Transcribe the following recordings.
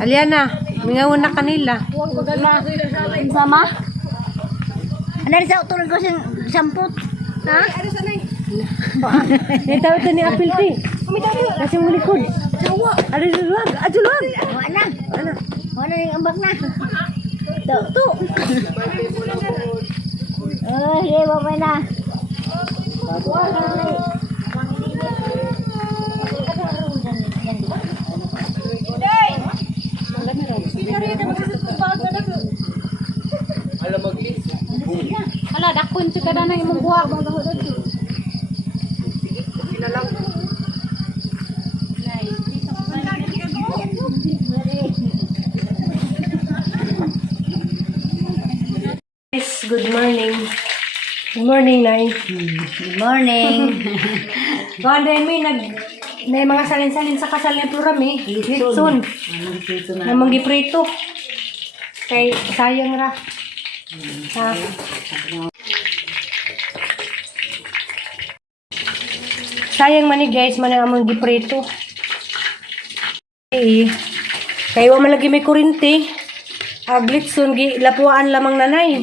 Aliana, mingawan na kanila. Sama? Ano rin sa utulog ko samput? Ha? Ano sa nai? Ito ni Apil ti. Kasi yung likod. Ano yung luwag? Luwag. Wala. Wala yung ambak na. Tu. Oh, sige, babay na. Ala, dakpon si kada na imong buhak. Guys, good morning. Good morning, Nay. Good morning. Ganda may mga salin-salin sa kasal ni Plurami. Litson. Na manggiprito. Kay sayang ra. Ha. Sayang man ni guys, man ang giprito. Kaya wa man lagi may kurinti. Aglitson lapuan lamang nanay.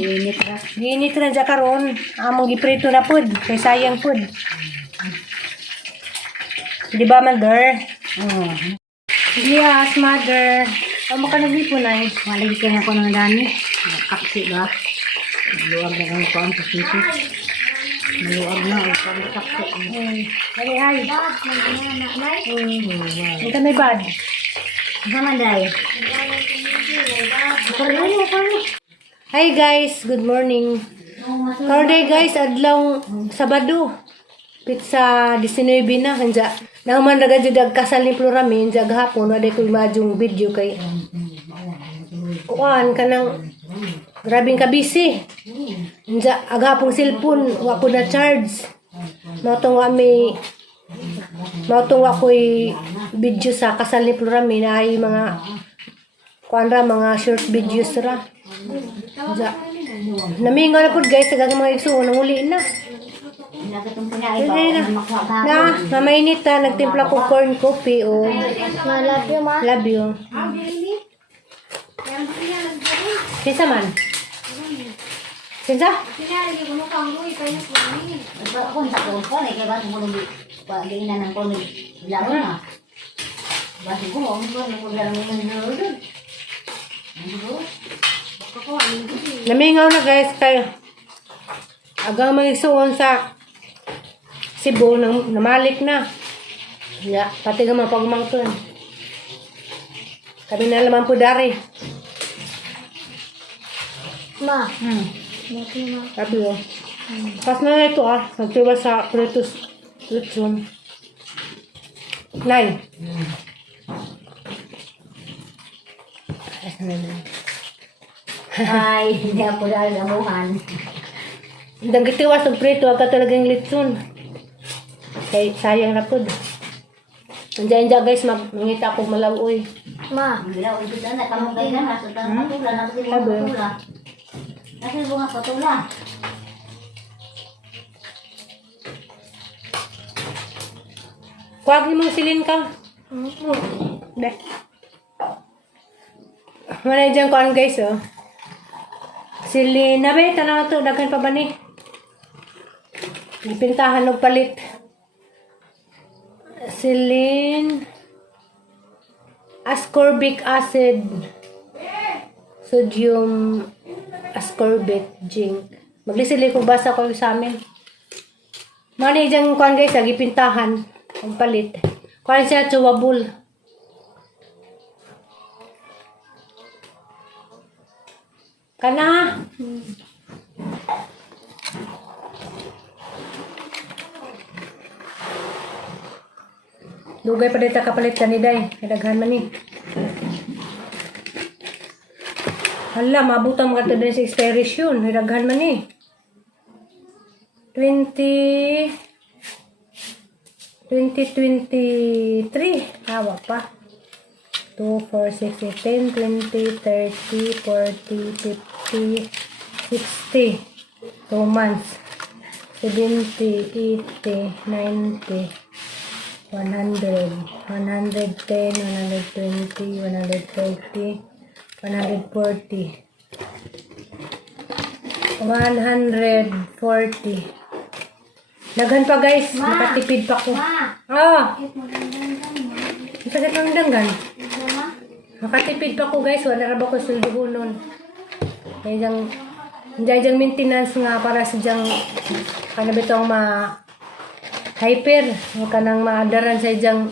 Ginit na dyan karon. Among giprito na pud. Kay sayang pud. Di ba, mother? Oh. Yes, mother. Amo ka naglipo na eh. Malagi ka na ko ng dani. Kaksi ba? Maluwag na kang kuhaan sa sisi. Maluwag na. Kuhaan sa kaksi. Ay, ay. Ito may bad. Sama day. Hi guys, good morning. Today guys, adlaw Sabado. Pizza 19 na hanja. Naman daga jud kasal ni Plurami hanja gahapon wa ko imajong video kay kuan kanang grabing ka busy. Hanja agahapong cellphone wa ko na charge. Matong wa ko'y video sa kasal ni Plurami na ay mga kuan ra mga short videos ra. Hanja namingaw na pud guys sa mga igsuon nang uli na. Mainit na, nagtimpla ko corn coffee o Love you, ma. love you. Kinsa man? Kinsa? Kung sa kung ko, kaya ba mo nung pagdina ng ko laro na. Basi ko mo nung laro ng Namingaw na guys kay agang magsuon sa Cebu namalik na. Ya, pati nga mapagmangton. Kami na lamang po dari. Ma. Sabi ko. Pas na ito nagtiwa sa Pritus Lutson. Nay. Ay, hindi ako dahil namuhan. Ang gitiwas ng prito, agad talagang litson. Kaya sayang na po. Andiyan guys, mangita ako malawoy. Ma. Bilaw, ito na, kamugay na, nasa patula, nasa patula. Nasa bunga patula. Kuwag mong silin ka. Deh. Wala dyan kuhan guys, oh. Silin, nabe, tanang ito, daghan pa ba ni? Ipintahan ng palit. Silin. Ascorbic acid. Sodium ascorbate zinc. Maglisili kung basa ko sa amin. Mani dyan kuhan guys, ipintahan ng palit. Kuhan siya, chewable. Kana. Lugay pa dito kapalit ka ni Day. Kadaghan man ni. Hala, mabutan ka din sa expiration. Kadaghan man ni. 2023. Hawa pa. 2, 4, 6, 10, 20, 30, 40, 50, 60. 2 months. 70, 80, 90, 100, 110, 120, 130, 140, 140. Daghan pa guys, nakatipid pa ko. Ah, ang sakit ng danggan. Nakatipid pa ko guys, wala na ba ko sulduhunon. Kaya diyang maintenance nga para sa diyang kanabitong hyper, kanang maadaran sa diyang.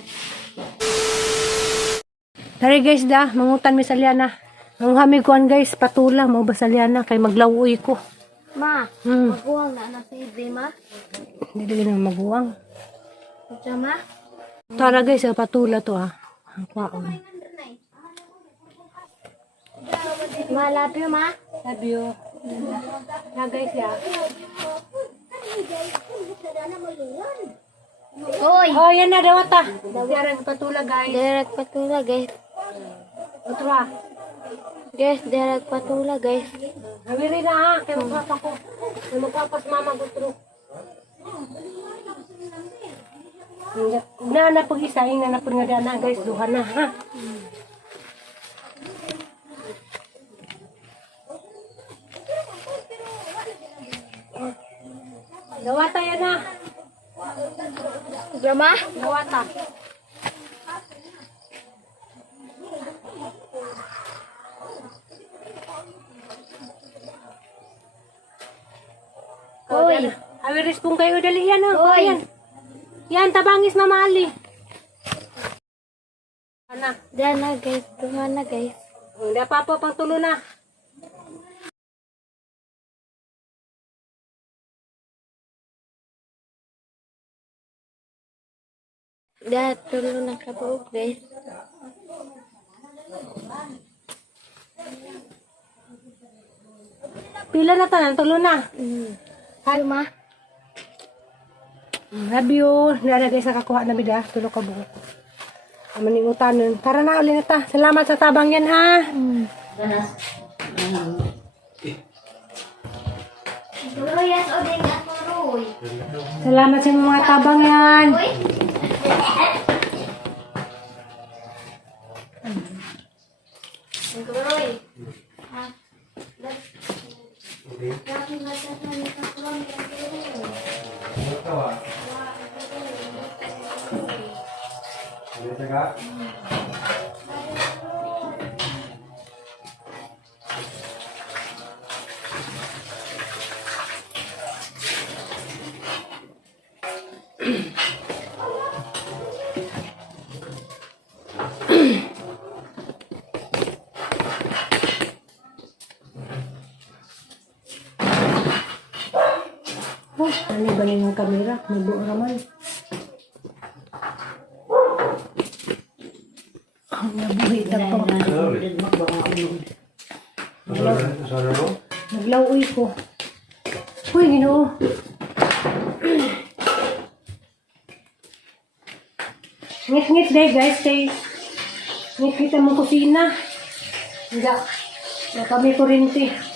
Tari guys da, mangutan mi sa liana. Ang hamiguan guys, patula mo ba sa liana kay maglawuy ko. Ma, maguwang na sa hindi, ma. Hindi na maguwang. Ito, ma. Tara guys, patula to ah. Ang kwaon. Ma, love you, ma. Love you. Na guys ya. Uy! Oh, yan na daw ta. Direct patula guys. Direct patula, guys. Otra. Guys, direct patula, guys. Hawiri na ha, kaya magpapa ko. Kaya magpapas mama gutro. Na pag-isa, na pag nga na guys, duha na ha. Gawata yan na. Grandma? Gawata. Hoy! Awiris pong kayo dali yan oh. Hoy! Yan. Yan, tabangis Mama Ali. Ana. Diyan na, guys. Tuhan na, guys. Hindi pa po, pang tulo na. Diyan, tulo na kabuok, guys. Pila na tanan, tulo na. Ano, ma? Love you. Nara guys, nakakuha na bida. Tulo ka buhok. Maningutan nun. Tara na, uli na ta. Salamat sa tabang yan ha. Ganas. Tuluyas o din at tuloy. Salamat sa mga tabang yan. Tuloy. Oh, ano ba yung kamera? May buo naman. Ang nabuhi na po. Naglawuy ko. Uy, ginoo. Ngit-ngit day guys, kay ngit-ngit ang kusina. Hindi. Kami kurinti.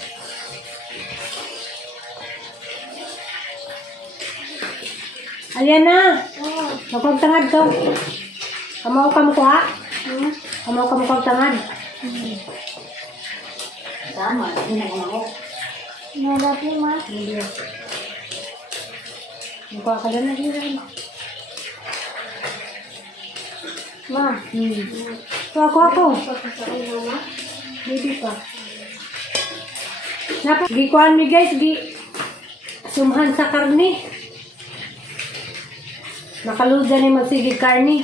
Ayan na. Magpagtangad ka. Kamaw ka mo ko ha? Kamaw ka mo pagtangad. Tama, hindi na ako. Nalapin, ma. Mukha ka na rin. Ma. So ako. Baby pa. Gikuhan mi guys. Sumhan sa karne. Nakaluda ni magsigig karne.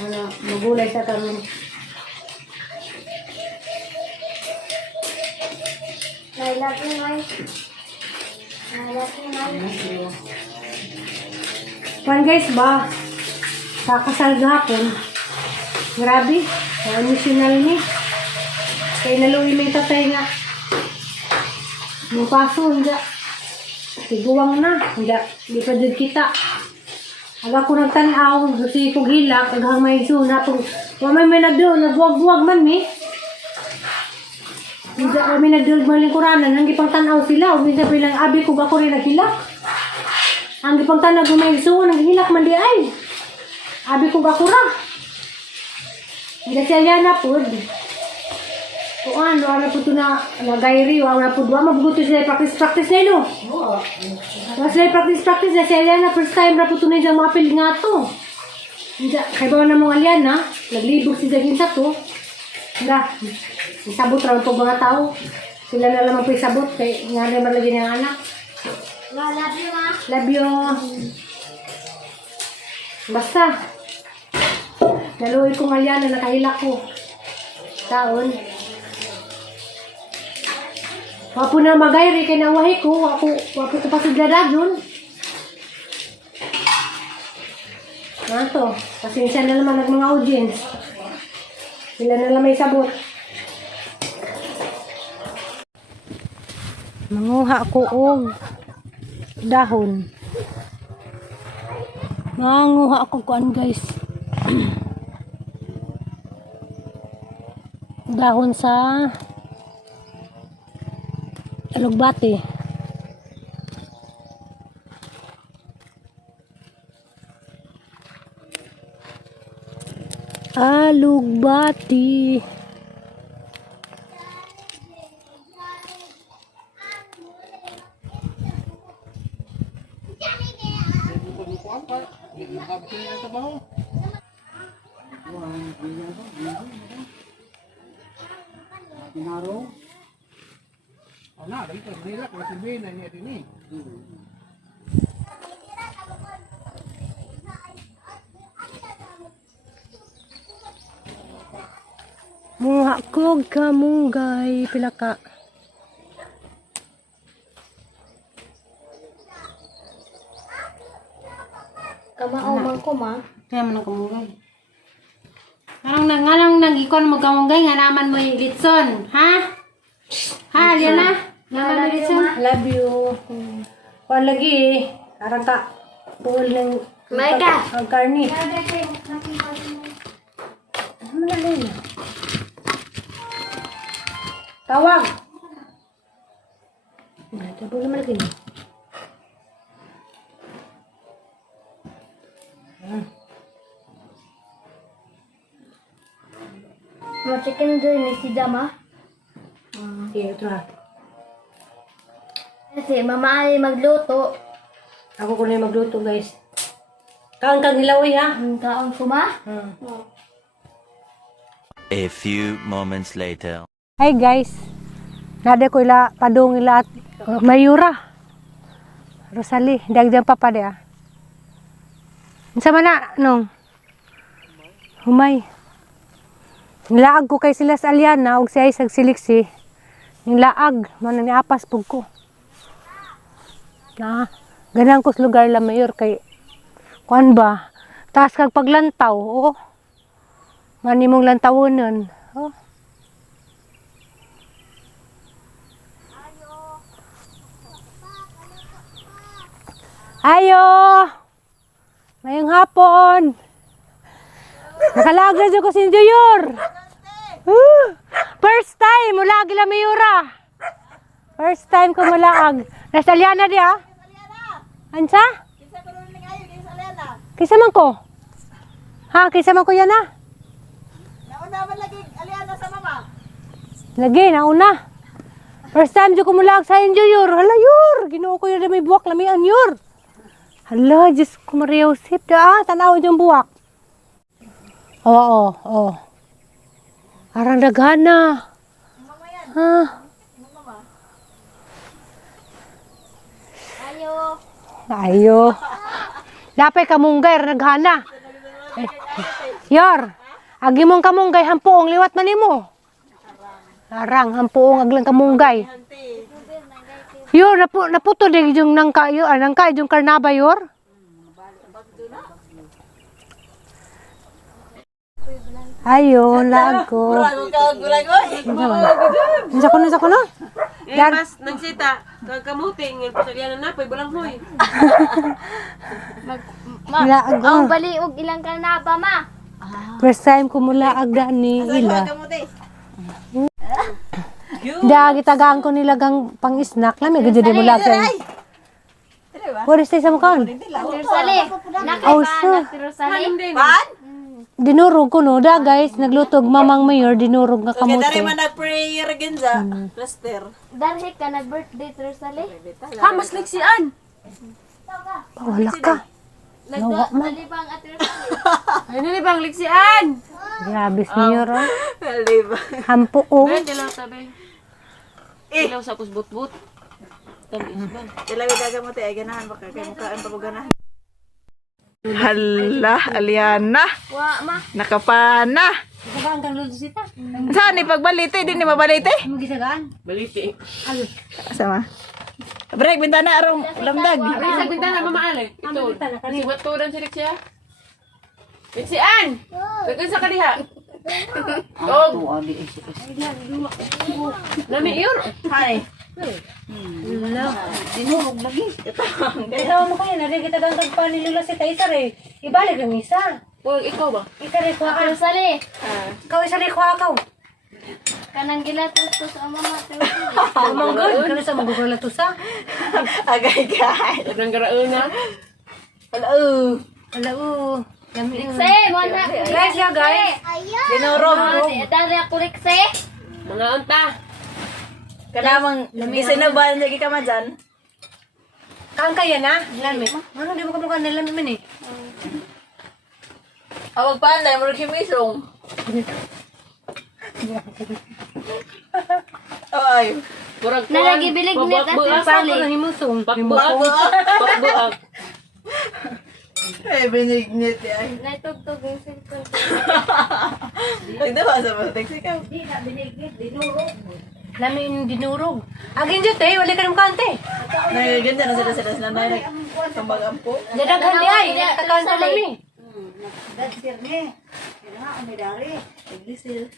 Ano, magulay sa karon. Nalapin, ma. Nalapin, ma. Pan guys ba? Sa kasal gahapon. Grabe. Emotional ni. Kaya naluwi may tatay nga. Yung paso, hindi. Siguwang na. Hindi pa din kita. Aga ko nagtanaw, kasi ko hilak, aghang may suna, pag may nagdoon, nagbuwag-buwag man mi. Hindi may nagdoon maling kuranan, hanggi pang tanaw sila, minsan bilang abi ko ba ko rin naghilak. Hanggi pang tanaw may suna, naghilak man di ay. Abi ko bakura. Hindi siya na po. O ano po ito na nagayri, wala po doon. Mabuguto sila practice na yun. Oo. Mas sila practice na siya na first time na po ito na yung mga pili nga to. Kaya ba na mga alyan na, naglibog si Dagin sa to. Handa, isabot raw ito mga tao. Sila na lamang po isabot, kaya nga rin malagyan ng anak. Love you, ma. Love you. Basta. Naluwi kong alyan na nakahilak ko. Taon. Wapo na magayri kay nawahi ko. Wapo ko pa sigla dun. Ano to? Pasensya na naman ng mga audience. Sila na lang may sabot. Manguha ko og dahon. Manguha ako kuan guys. Dahon sa alugbati. Alugbati. Muha ko kamunggay pila ka. Kamao man ko ma. Kaya man ang kamunggay. Ngalang nag-ikon mo kamunggay, nga naman mo yung litson. Ha? Ha, Aliana? Naman mo litson? Love you. Kuan lagi. Arang ka. Puhol ng ang karni. Ano na rin? Tawag. Tabo naman lagi. Ma-chicken doon ni si Dama. Okay, ito ha. Kasi mama ay magluto. Ako ko na yung magluto guys. Kaon kang hilawi ha. Ang kaon ko ma. A few moments later. Hi guys. Nade ko ila padong ila at Mayura. Rosalie, dagdag pa pa dia. Unsa man na nung? Humay. Nilaag ko kay sila sa Aliana og si Isaac Siliksi. Nilaag man ni apas pug ko. Ganang ko sa lugar la mayor kay kuan ba? Taas kag paglantaw, oh. Manimong lantawonon. Oh. Ayo! Mayong hapon! Nakalaga dyan ko si Junior! First time! Mula gila Mayura! First time ko mulaag. Nasa Aliana di ah? Ansa? Kisa man ko? Ha? Kisa man ko yan ah? Nauna man lagi Aliana sa mama. Lagi, nauna. First time dyan ko mulaag sa Junior. Hala, Yor! Ginoo ko yun na may buwak lamian, Yor! Hala, Diyos ko Maria Josep. Tanaw dyan buwak. Oo. Arang daghana. Ha? Ayo. Dapay kamunggay, naghana. Yor, agi mong kamunggay, hampuong liwat man nimo. Arang, hampuong aglang kamunggay. Yor, naputo din yung nangka yung karnaba, Yor. Ayo, lago. Gulay ko. Nasa ko no? Mas nagsita. Kagamuti ngin pa sa Aliana na pay bulang hoy. Lago. Ang baliog ilang karnaba ma. First time ko mula agda ni ila. Da gitagaan ko nilagang pang snack lami gid di mula kay. What is this sa mukha? Rosali. Oh, sure. Si Rosali. Halim din. Dinurog ko no. Da guys, naglutog mamang mayor, dinurog nga kamote. nag-prayer ginza. Plaster. Dali ka nag-birthday si Rosali. Ha, mas liksian. Wala ka. Nawa man. Dali bang Ate Rosali? Ano ni bang liksian? Grabe si mayor. Oh. Diba? Hampo oh. Ben, dilaw sabi. Dilaw sa kusbut-but. Tamis ba? Ilawi daga mo tayo, ganahan baka kay mukhaan pa ko ganahan. Hala, Aliana. Wa ma. Nakapana. Sagaan kang lulusita. Saan ni pagbalite? Di ni mabalite? Mo gisagaan. Baliti. Sama. Break bintana arong lamdag. Ay, sa bintana mamaali. Ito. Kasi waturan si Liksya. Liksian! Bagyan sa kaniha. Og. Lami yun. Hi. Dinurog lagi. Ito mo kayo, nari kita gantag pa ni lulusita isa rin. Ibalik ang isa. Huwag ikaw ba? Isa rin kuha Ate ka. Rosali. Ikaw isa rin kuha ka. Kanang gilatos to sa mama Ate Rosali. Amang good. Kano sa magugula to sa? Agay-gay. Nang garaon na. Hello. Ala Lami Likse, mo na. Guys, ya guys. Dinurog. Dali ako likse. Mga unta. Kanamang gisinabahan lagi ka man dyan. Kaan kaya na? Lami. Ano di mo kamukha na lami man eh. Awag pa na, murag himisong. Ay. Murag Nalagi bilig ni Ate Pabak-buak. Paano Rosali. na himusong? Bakbuak. Bakbuak. Ay, binignit ay. Natugtog yung cellphone. Nagdawa sa mga taxi ka. Lami yung dinurog. Agin dyan eh, wala ka ng kante. Nagaganda na sila sa nanay. Tumbag po. Dadaghan di ay, nakakanta lami. Dagsir ni. Kaya umidari. Iglisil.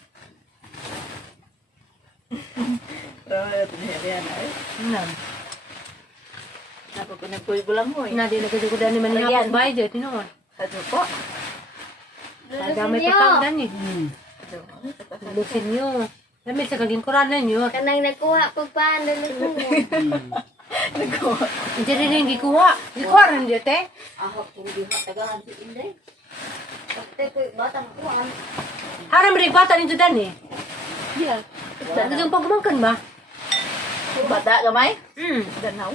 Pero ito niya yan ay. Nam. Napapinagpuy ko lang mo eh. Nadi nagkadukudan ni manihapos ba dyan, tinuon. Ano po? Damay patagdan eh. Lusin nyo. Lami sa kaging kuranan nyo. Kanang nakuha pagpaan dali ko. Diyan rin yung gikuha. Gikuha rin dyan te. Ako kung di matagahan si Inday. Pagte ko batang kuhan. Haram rin bata nito dan eh. Ano yung pagmangkan ba? Bata gamay? Danaw.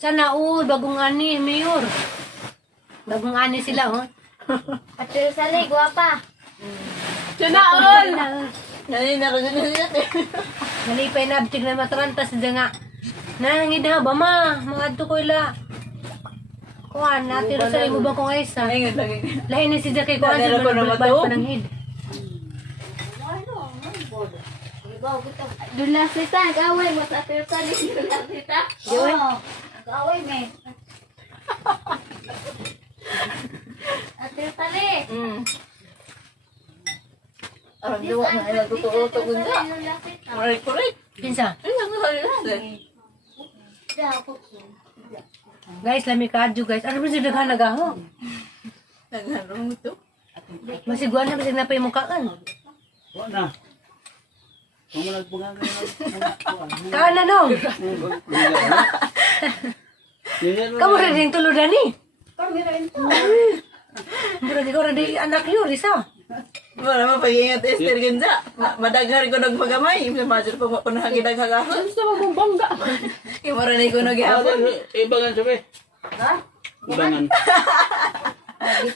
Sana bagong ani, mayor. Bagong ani sila oh. Ate Rosali, guwapa. Sinaon! Naninaro dyan na siya. Nalipay na abtig na matarantas na nga. Nangid na ba ma? Mga adto ko ila. Kuhan, natin sa imo ba kung aysa? Ngayon lagi. Lain na si Jackie kuhan sa Dala ko na mga matuog. pananghid. Dula sita, nag-away mo sa Ate Rosali. Dula sita. Oo. Nag-away me. Ate Rosali. Arang diwa na ilang tuto-uto ko nga. Dula sita. Correct. Pinsa. Ilang nga lang. Guys, lami kadyo guys. Ano ba sila daghan nagaho? Naghanong ito. Masiguan na ba sila napay mukaan? Wala. Kung mo nagpungan ka Kaan na nung? Kamu rin yung tuludan ni. Mura di ko rin di anak yun, isa. Wala mo pag-ingat Esther Genza. Madaghan ko nagmagamay. Imagine pa mo na hangin naghagahon. Gusto mo kong bangga. Imara na ko nag-iapon. Ibangan sabi. Ha? Ibangan.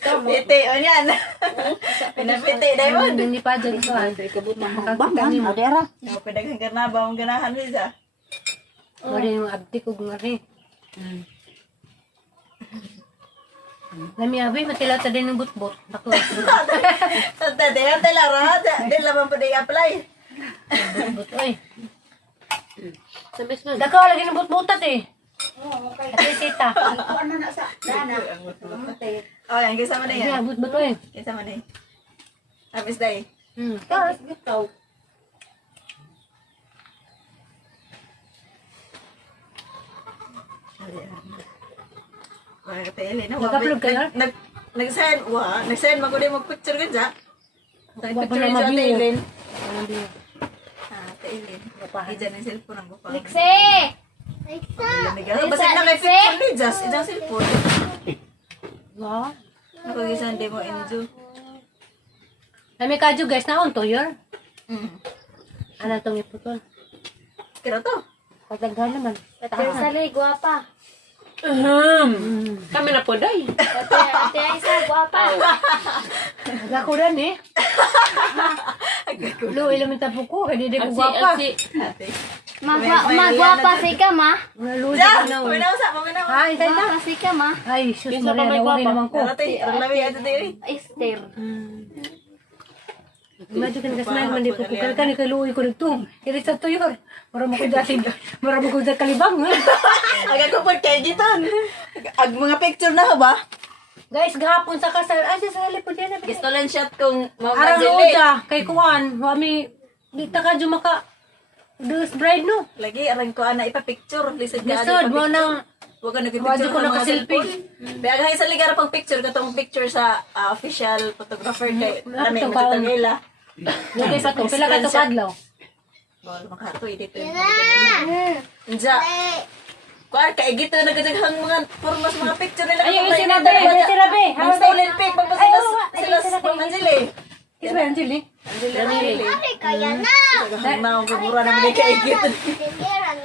Piti, o yan. Pinapiti, Diamond. Hindi pa dyan ko. Makakita niyo mo. Adera. Pinaghan ka na ba? Ang ganahan siya. Wala yung abdi ko nga rin. Lami abi, matilata din ng butbot. Ako. Tante, yan tala rahat. Di laman pa di-apply. Butbot, oy. Sabis na. Dako lagi ng butbotat eh. Kasi sita. Ano na sa dana. O, yan. Kisama na yan. Yeah, butbot oy. Kisama na yan. Tapos day. Tapos, Gitaw. Mga katili na. Nag-upload ka na? Nag-send. Nag-send. Magkunin mag-picture ka dyan. Wag Picture mo na sa ma-view. Tailin. Ah, Tailin. Iyan ang cellphone ng gupa. Likse! Basig na kay picture ni Jazz. Idang cellphone. Wow. Nakagisan di mo Enzo. Nami kadyo guys na on to yor. Ano tong iputol? Kira to. Pataghan naman. Ate Sally, guwapa. Kami na po, day. Ate Aisa, guwapa. Ako rin eh. Lo, ilang tapo ko. Kaya di ko gwapa. Magwapa si ka, ma. Lo, Jazz! na. Paminaw sa, paminaw. Ha, isa na. Guwapa si ka, ma. Ay, sus, Maria, nawagin naman ko. Narati, ang labi ato tayo. Esther. Medyo kan kasmail man di po ko kan ni kaluoy ko nito. Kaya sa tuyor. Mara mo ko dati, mara mo ko sa kalibang. Agad ko po kay Giton. Ag mga picture na ba? Guys, gahapon sa kasal. Ay, sa sali po diyan. Gusto lang shot kong Arang mamadili. oda kay kuan. Wami di ta ka maka dus bride no. Lagi, arang ko ana ipa-picture. Lisod ka Lisod mo nang Huwag ka Wadyo nag-picture ko ng mga nakaselfie. cellphone. Kaya kahit sa ligar pang picture, katong picture sa official photographer kay Nami Ito, Magtangela. Dili pa to. Pila ka to kadlaw. Bawal makatoy dito yung Nja. Kuan kay gito nagadaghang mga formas mga picture nila. Ay, katong yung na- sinabi, yung sinabi. Ang stolen pic pag sila Angeli. Is ba Angeli? Angeli. Ang naong gagura naman ni kay gito.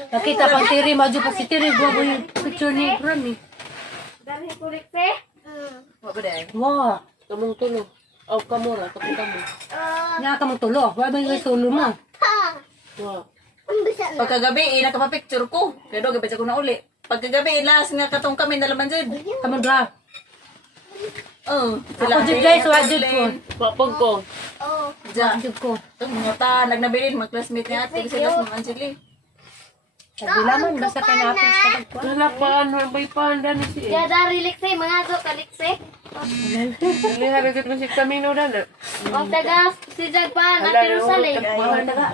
Nakita pang tiri madyo pa si tiri gwa yung picture ni Rami. Wa ba day? Wow. Kamong tulo. O, kamura. Kapag kamo. Nga ka mong tulo. Wa ba yung solo mo? Wow. Pagkagabi nakapa-picture ko. Kaya do gabi ko na uli. Pagkagabi last nga katong kami nalaman jud. Kamong dra. Oh, Ako jud guys, wa jud ko. Wapag ko. Ja. Jud ko. Itong mga ta, nagnabilin, mga classmate ni ate, sila sa mga Angeli. Sabilaman basta kay napin sa pagkuan. Wala pa, ano, may panda ni si Yada rilikse, mga zo kalikse. Dali, haragit mo si Camino na na. Ang taga, si Jag pa, natiro sa lay.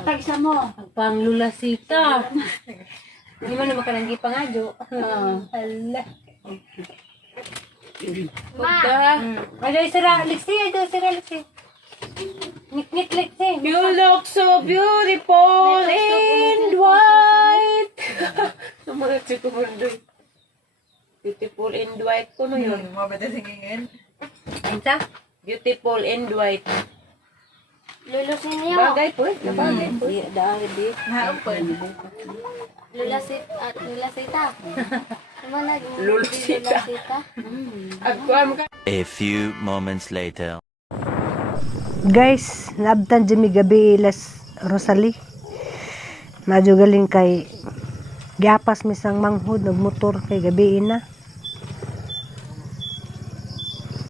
Tagsa mo. Pang lulasita. Hindi mo naman kananggi pangadyo. Hala. Ma, Ay, sira, Lexi, ay, sira, Lexi. Ngit-ngit, Lexi. You look so beautiful and white. Ang mga chiko mo doon. Beautiful and white ko no yun. Mga bata singingin. Ansa? Beautiful and white. lulusin niyo. Bagay po eh. Bagay po. Dahil di. Haapan. Lulasita. Mana Lulasita. lulasita. Agkuam ka. A few moments later. Guys, naabtan jimi gabi ilas Rosalie. Medyo galing kay giapas misang manghud nagmotor kay gabi na.